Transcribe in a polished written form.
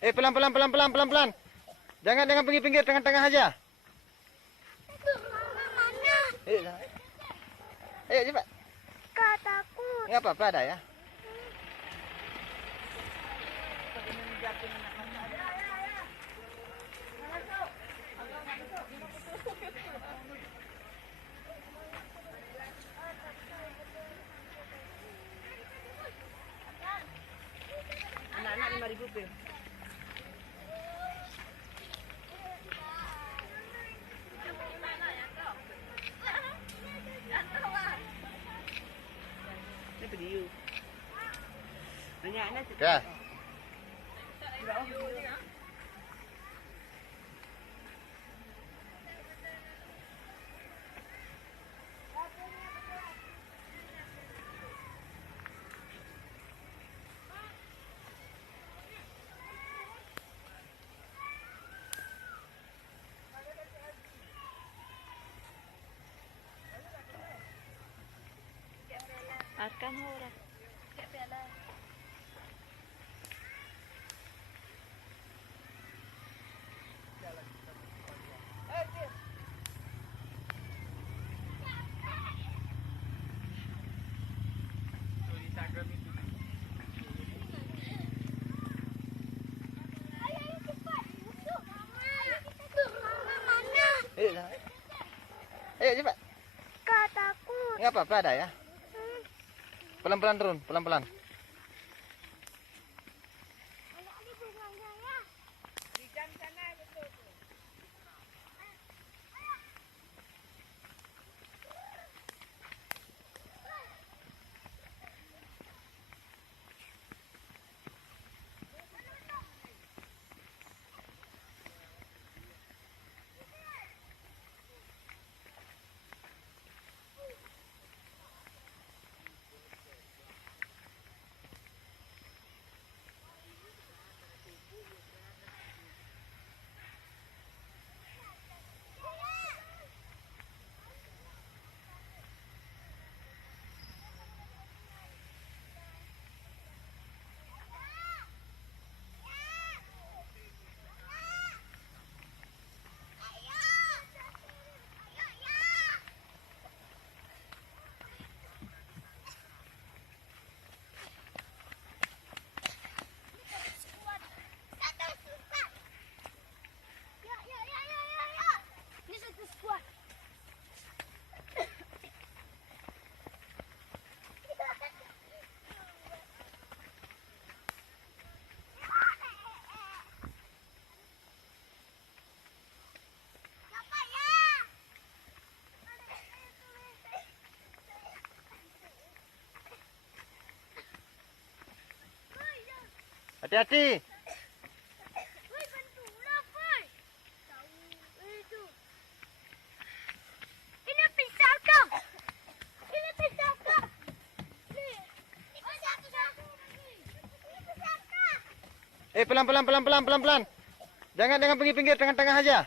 Pelan pelan pelan pelan pelan pelan. Jangan pergi pinggir, tengah-tengah aja. Mana? Ayo cepat. Kak takut. Enggak apa-apa ada ya. Anak-anak 5.000 pil. Ini video. Banyak anak. Oke. Arkan ora. Ayo cepat. Kak takut. Enggak apa-apa ada ya. Pelan-pelan turun, pelan-pelan. Ini satu squad. Hati-hati. Woi, bantulah, Boy. Tahu itu. Ini pisahkan. Ini pisahkan. Ini pisahkan. Ini pisahkan. Pelan-pelan pelan-pelan pelan-pelan. Jangan pergi pinggir, tengah-tengah aja.